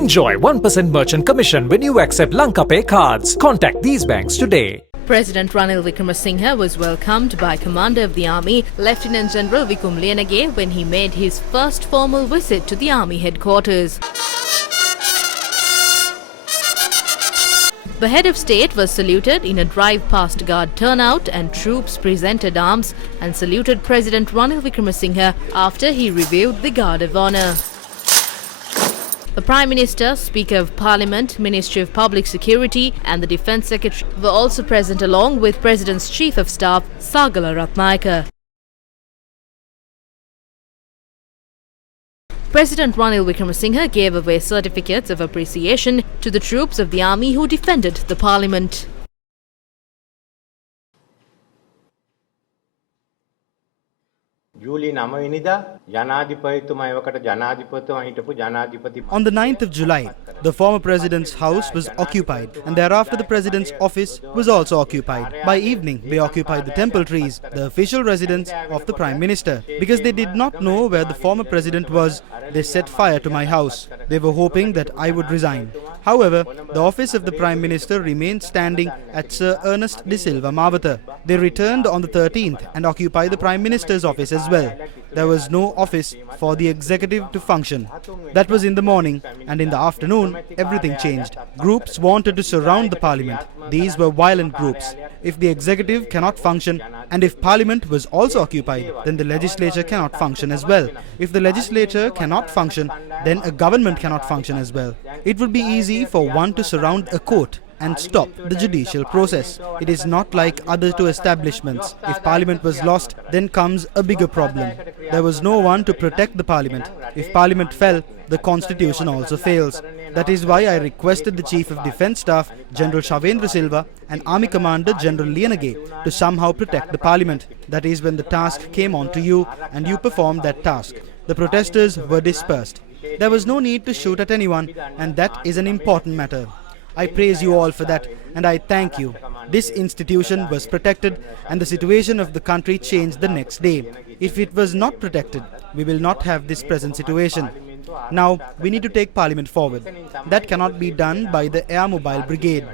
Enjoy 1% merchant commission when you accept Lanka Pay cards. Contact these banks today. President Ranil Wickremesinghe was welcomed by Commander of the Army, Lieutenant General Wikum Lienage, when he made his first formal visit to the Army headquarters. The head of state was saluted in a drive-past guard turnout, and troops presented arms and saluted President Ranil Wickremesinghe after he reviewed the Guard of Honour. The Prime Minister, Speaker of Parliament, Ministry of Public Security and the Defence Secretary were also present, along with President's Chief of Staff, Sagala Ratnayaka. President Ranil Wickremesinghe gave away certificates of appreciation to the troops of the army who defended the parliament. ජූලි 9 වෙනිදා ජනාධිපතිතුමා එවකට ජනාධිපතිතුමා හිටපු ජනාධිපති On the 9th of July, the former president's house was occupied, and thereafter the president's office was also occupied. By evening, they occupied the temple trees, the official residence of the Prime Minister. Because they did not know where the former president was, they set fire to my house. They were hoping that I would resign. However, the office of the Prime Minister remained standing at Sir Ernest de Silva Mawatha. They returned on the 13th and occupied the Prime Minister's office as well. There was no office for the executive to function. That was in the morning, and in the afternoon, everything changed. Groups wanted to surround the parliament. These were violent groups. If the executive cannot function, and if parliament was also occupied, then the legislature cannot function as well. If the legislature cannot function, then a government cannot function as well. It would be easy for one to surround a court and stop the judicial process. It is not like other two establishments. If parliament was lost, then comes a bigger problem. There was no one to protect the parliament. If parliament fell, the constitution also fails. That is why I requested the Chief of Defence Staff, General Shavendra Silva, and Army Commander General Lienage to somehow protect the parliament. That is when the task came on to you, and you performed that task. The protesters were dispersed. There was no need to shoot at anyone, and that is an important matter. I praise you all for that, and I thank you. This institution was protected, and the situation of the country changed the next day. If it was not protected, we will not have this present situation. Now, we need to take Parliament forward. That cannot be done by the Air Mobile Brigade.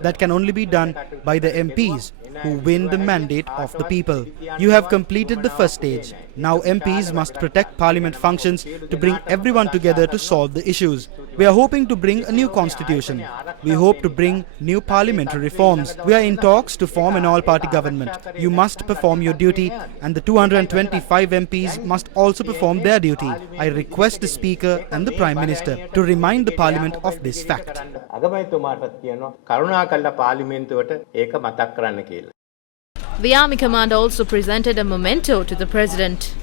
That can only be done by the MPs who win the mandate of the people. You have completed the first stage. Now MPs must protect Parliament functions to bring everyone together to solve the issues. We are hoping to bring a new constitution. We hope to bring new parliamentary reforms. We are in talks to form an all-party government. You must perform your duty, and the 225 MPs must also perform their duty. I request the Speaker and the Prime Minister to remind the Parliament of this fact. The Army Commander also presented a memento to the President.